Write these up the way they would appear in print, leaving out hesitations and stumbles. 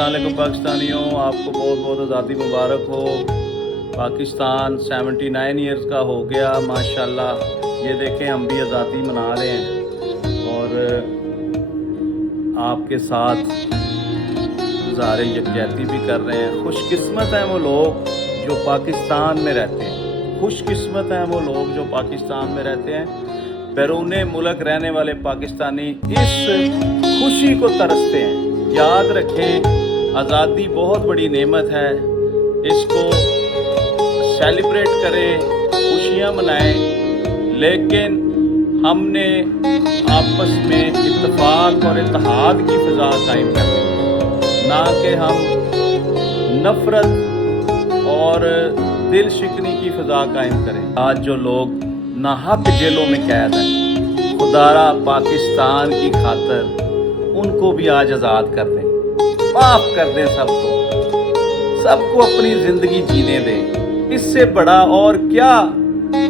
अस्सलाम वालेकुम पाकिस्तानियों, आपको बहुत बहुत आज़ादी मुबारक हो। पाकिस्तान 79 इयर्स का हो गया माशाल्लाह। ये देखें हम भी आज़ादी मना रहे हैं और आपके साथ ज़ाहिर यकजहती भी कर रहे हैं। खुशकिस्मत हैं वो लोग जो पाकिस्तान में रहते हैं, खुशकिस्मत हैं वो लोग जो पाकिस्तान में रहते हैं। बैरून मुल्क रहने वाले पाकिस्तानी इस खुशी को तरसते हैं। याद रखें, आज़ादी बहुत बड़ी नेमत है, इसको सेलिब्रेट करें, खुशियाँ मनाएं, लेकिन हमने आपस में इत्तेफाक और इत्तेहाद की फ़िज़ा कायम करनी है, ना कि हम नफ़रत और दिल शिकनी की फ़िज़ा कायम करें। आज जो लोग नाहक जेलों में कैद हैं, खुदारा पाकिस्तान की खातर उनको भी आज आज़ाद कर दें, माफ़ कर दें सबको अपनी ज़िंदगी जीने दें। इससे बड़ा और क्या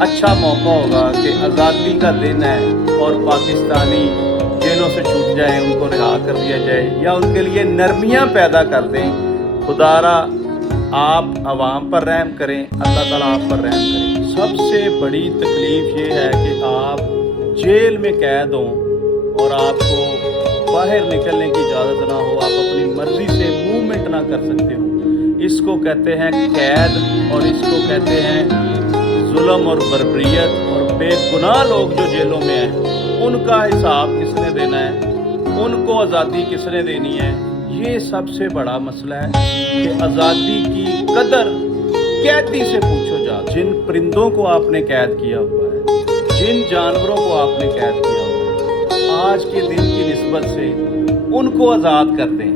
अच्छा मौका होगा कि आज़ादी का दिन है और पाकिस्तानी जेलों से छूट जाए, उनको रिहा कर दिया जाए या उनके लिए नरमियाँ पैदा कर दें। खुदारा आप अवाम पर रहम करें, अल्लाह ताला आप पर रहम करें। सबसे बड़ी तकलीफ़ ये है कि आप जेल में कैद हों और आपको बाहर निकलने की इजाज़त ना हो, आप अपनी मर्ज़ी से मूवमेंट ना कर सकते हो। इसको कहते हैं कैद और इसको कहते हैं जुल्म और बर्बरियत। और बेगुनाह लोग जो जेलों में हैं उनका हिसाब किसने देना है, उनको आज़ादी किसने देनी है। ये सबसे बड़ा मसला है कि आज़ादी की कदर कैदी से पूछो जा। जिन परिंदों को आपने कैद किया हुआ है, जिन जानवरों को आपने कैद किया हुआ है, आज के दिन की निस्बत से उनको आज़ाद कर दें,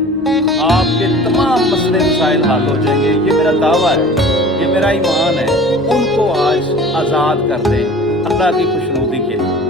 आपके तमाम मसले मसाइल हल हो जाएंगे। ये मेरा दावा है, ये मेरा ईमान है। उनको आज आज़ाद कर दें अल्लाह की खुशनुदी के लिए।